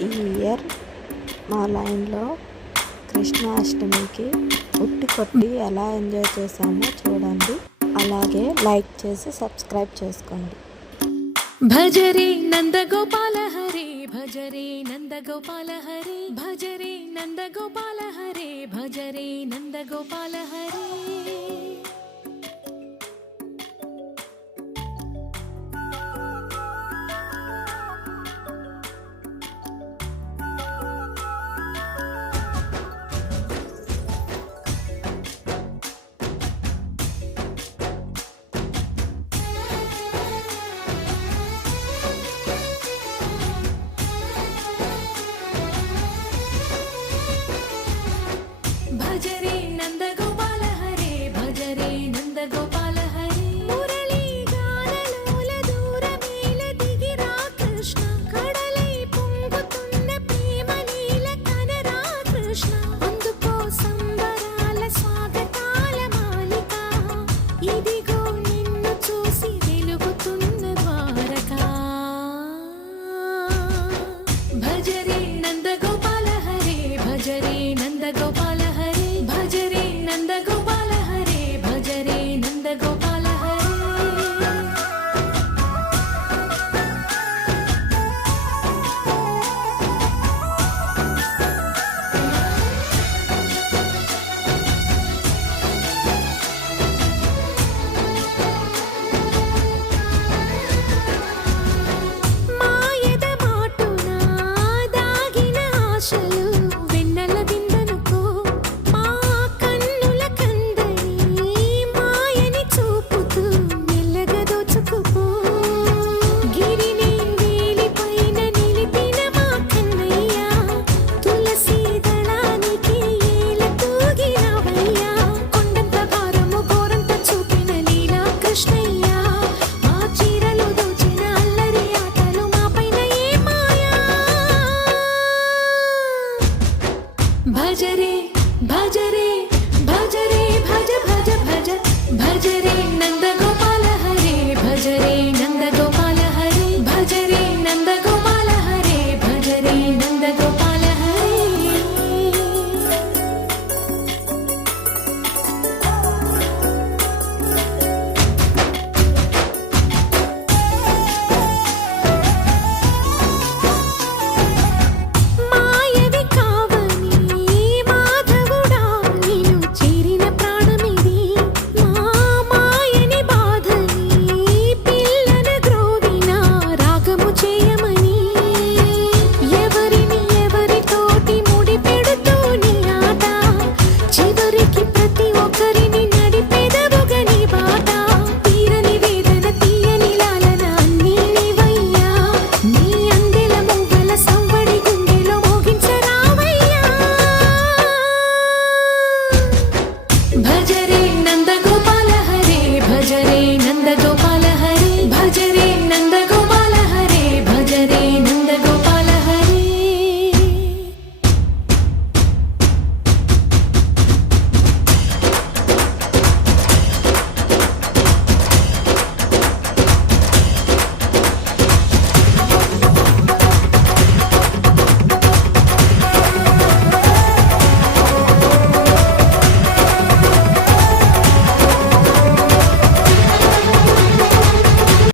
ఈ ఇయర్ మా లైన్లో కృష్ణాష్టమికి ఉట్టి కొట్టి ఎలా ఎంజాయ్ చేసామో చూడండి. అలాగే లైక్ చేసి సబ్స్క్రైబ్ చేసుకోండి. భజరే నందగోపాల హరే భజరే నందగోపాల హరే భజరే నందగోపాల హరే భజరే నందగోపాల హరే.